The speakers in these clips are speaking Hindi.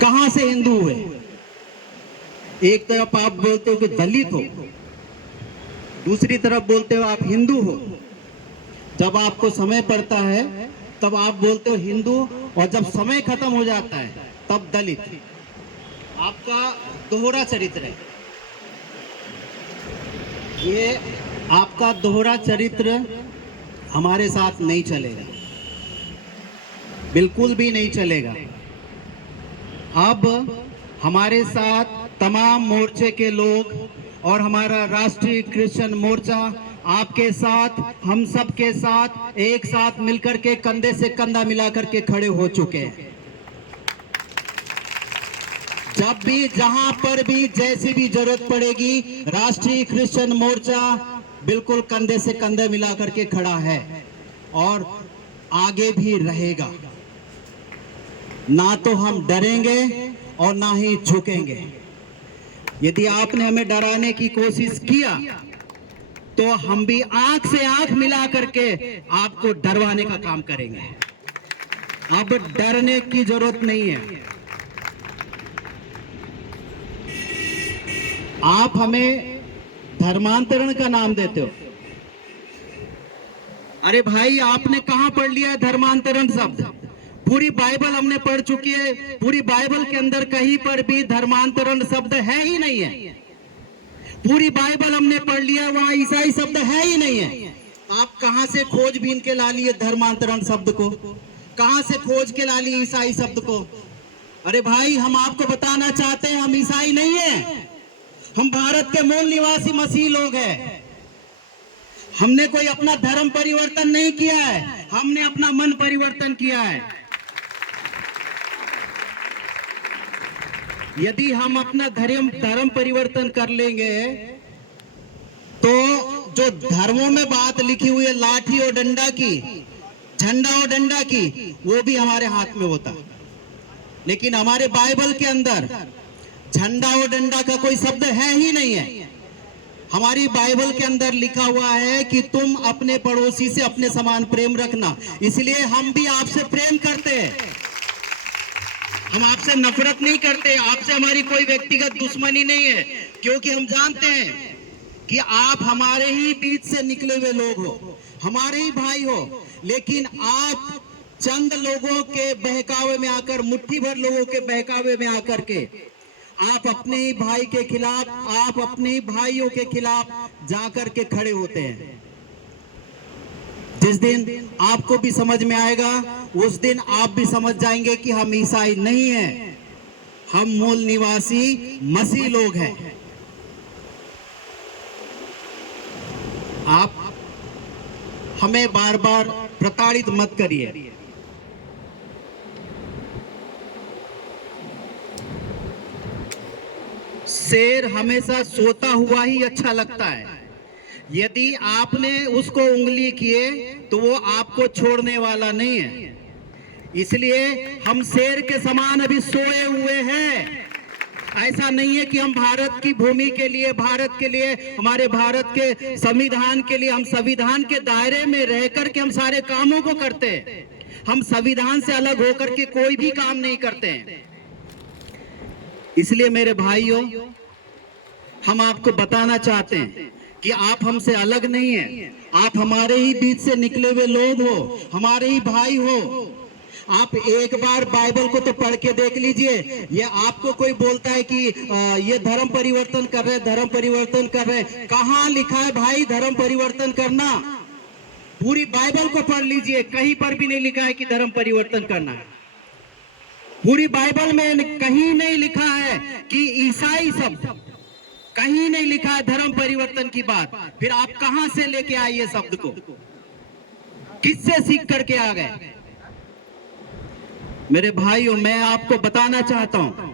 कहां से हिंदू हुए? एक तरफ आप बोलते हो कि दलित हो, दूसरी तरफ बोलते हो आप हिंदू हो। जब आपको समय पड़ता है तब आप बोलते हो हिंदू, और जब समय खत्म हो जाता है तब दलित। आपका दोहरा चरित्र है ये। आपका दोहरा चरित्र हमारे साथ नहीं चलेगा, बिल्कुल भी नहीं चलेगा। अब हमारे साथ तमाम मोर्चे के लोग और हमारा राष्ट्रीय क्रिश्चियन मोर्चा आपके साथ, हम सब के साथ एक साथ मिलकर के कंधे से कंधा मिलाकर के खड़े हो चुके हैं। जब भी, जहां पर भी, जैसी भी जरूरत पड़ेगी, राष्ट्रीय क्रिश्चियन मोर्चा बिल्कुल कंधे से कंधे मिलाकर के खड़ा है और आगे भी रहेगा। ना तो हम डरेंगे और ना ही झुकेंगे। यदि आपने हमें डराने की कोशिश किया तो हम भी आंख से आंख मिला करके आपको डरवाने का काम करेंगे। अब डरने की जरूरत नहीं है। आप हमें धर्मांतरण का नाम देते हो। अरे भाई, आपने कहां पढ़ लिया है धर्मांतरण शब्द? पूरी बाइबल हमने पढ़ चुकी है। पूरी बाइबल के अंदर कहीं पर भी धर्मांतरण शब्द है ही नहीं है। पूरी बाइबल हमने पढ़ लिया, वहां ईसाई शब्द है ही नहीं है। आप कहां से खोजबीन के ला लिए धर्मांतरण शब्द को? कहां से खोज के ला लिए ईसाई शब्द को? अरे भाई, हम आपको बताना चाहते हैं हम ईसाई नहीं है, हम भारत के मूल निवासी मसीह लोग हैं। हमने कोई अपना धर्म परिवर्तन नहीं किया है, हमने अपना मन परिवर्तन किया है। यदि हम अपना धर्म परिवर्तन कर लेंगे तो जो धर्मों में बात लिखी हुई है लाठी और डंडा की, झंडा और डंडा की, वो भी हमारे हाथ में होता। लेकिन हमारे बाइबल के अंदर झंडा और डंडा का कोई शब्द है ही नहीं है। हमारी बाइबल के अंदर लिखा हुआ है कि तुम अपने पड़ोसी से अपने समान प्रेम रखना। इसलिए हम भी आपसे प्रेम करते हैं, हम आपसे नफरत नहीं करते। आपसे हमारी कोई व्यक्तिगत दुश्मनी नहीं है, क्योंकि हम जानते हैं कि आप हमारे ही बीच से निकले हुए लोग हो, हमारे ही भाई हो। लेकिन आप चंद लोगों के बहकावे में आकर, मुट्ठी भर लोगों के बहकावे में आकर के आप अपने ही भाई के खिलाफ, आप अपने ही भाइयों के खिलाफ जाकर के खड़े होते हैं। जिस दिन आपको भी समझ में आएगा, उस दिन आप भी समझ जाएंगे कि हम ईसाई नहीं हैं, हम मूल निवासी मसीह लोग हैं। आप हमें बार बार प्रताड़ित मत करिए। शेर हमेशा सोता हुआ ही अच्छा लगता है। यदि आपने उसको उंगली किए तो वो आपको छोड़ने वाला नहीं है। इसलिए हम शेर के समान अभी सोए हुए हैं। ऐसा नहीं है कि हम भारत की भूमि के लिए, भारत के लिए, हमारे भारत के संविधान के लिए, हम संविधान के दायरे में रह करके हम सारे कामों को करते हैं। हम संविधान से अलग होकर के कोई भी काम नहीं करते हैं। इसलिए मेरे भाइयों, हम आपको बताना चाहते हैं कि आप हमसे अलग नहीं हैं, आप हमारे ही बीच से निकले हुए लोग हो, हमारे ही भाई हो। आप एक बार बाइबल को तो पढ़ के देख लीजिए। ये आपको कोई बोलता है कि ये धर्म परिवर्तन कर रहे, धर्म परिवर्तन कर रहे, कहां लिखा है भाई धर्म परिवर्तन करना? पूरी बाइबल को पढ़ लीजिए, कहीं पर भी नहीं लिखा है कि धर्म परिवर्तन करना है। पूरी बाइबल में कहीं नहीं लिखा है कि ईसाई शब्द, कहीं नहीं लिखा है धर्म परिवर्तन की बात। फिर आप कहां से लेके आए ये शब्द को? किससे सीख करके आ गए? मेरे भाइयों, मैं आपको बताना चाहता हूं,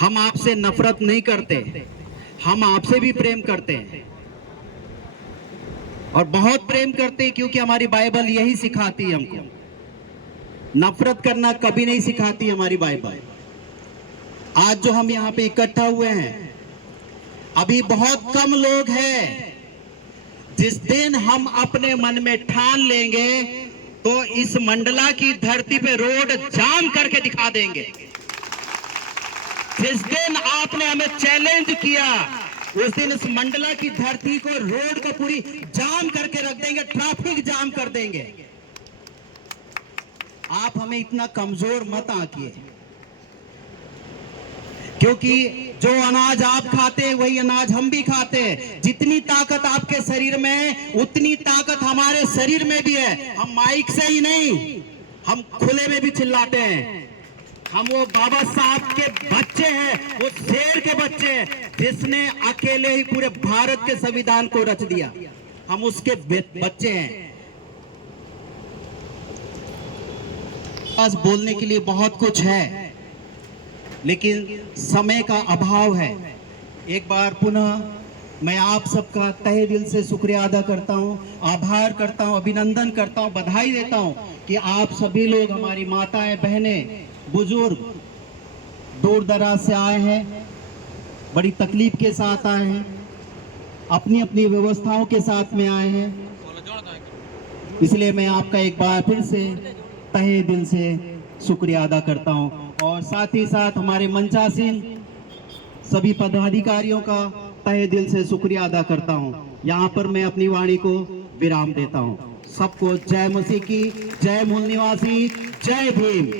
हम आपसे नफरत नहीं करते, हम आपसे भी प्रेम करते हैं और बहुत प्रेम करते हैं, क्योंकि हमारी बाइबल यही सिखाती है हमको। नफरत करना कभी नहीं सिखाती हमारी बाइबल। आज जो हम यहाँ पे इकट्ठा हुए हैं, अभी बहुत कम लोग हैं। जिस दिन हम अपने मन में ठान लेंगे तो इस मंडला की धरती पे रोड जाम करके दिखा देंगे। जिस दिन आपने हमें चैलेंज किया उस दिन इस मंडला की धरती को, रोड को पूरी जाम करके रख देंगे, ट्रैफिक जाम कर देंगे। आप हमें इतना कमजोर मत आंकिए, क्योंकि जो अनाज आप खाते हैं वही अनाज हम भी खाते हैं। जितनी ताकत आपके शरीर में है उतनी ताकत हमारे शरीर में भी है। हम माइक से ही नहीं, हम खुले में भी चिल्लाते हैं। हम वो बाबा साहब के बच्चे हैं, वो शेर के बच्चे हैं, जिसने अकेले ही पूरे भारत के संविधान को रच दिया। हम उसके बच्चे हैं। आज बोलने के लिए बहुत कुछ है, लेकिन समय का अभाव है। एक बार पुनः मैं आप सबका तहे दिल से शुक्रिया अदा करता हूं, आभार करता हूं, अभिनंदन करता हूं, बधाई देता हूं कि आप सभी लोग, हमारी माताएं, बहनें, बुजुर्ग दूर दराज से आए हैं, बड़ी तकलीफ के साथ आए हैं, अपनी अपनी व्यवस्थाओं के साथ में आए हैं। इसलिए मैं आपका एक बार फिर से तहे दिल से शुक्रिया अदा करता हूं, और साथ ही साथ हमारे मंचासीन सभी पदाधिकारियों का तहे दिल से शुक्रिया अदा करता हूं। यहां पर मैं अपनी वाणी को विराम देता हूं। सबको जय मसीह की, जय मूल निवासी, जय भीम।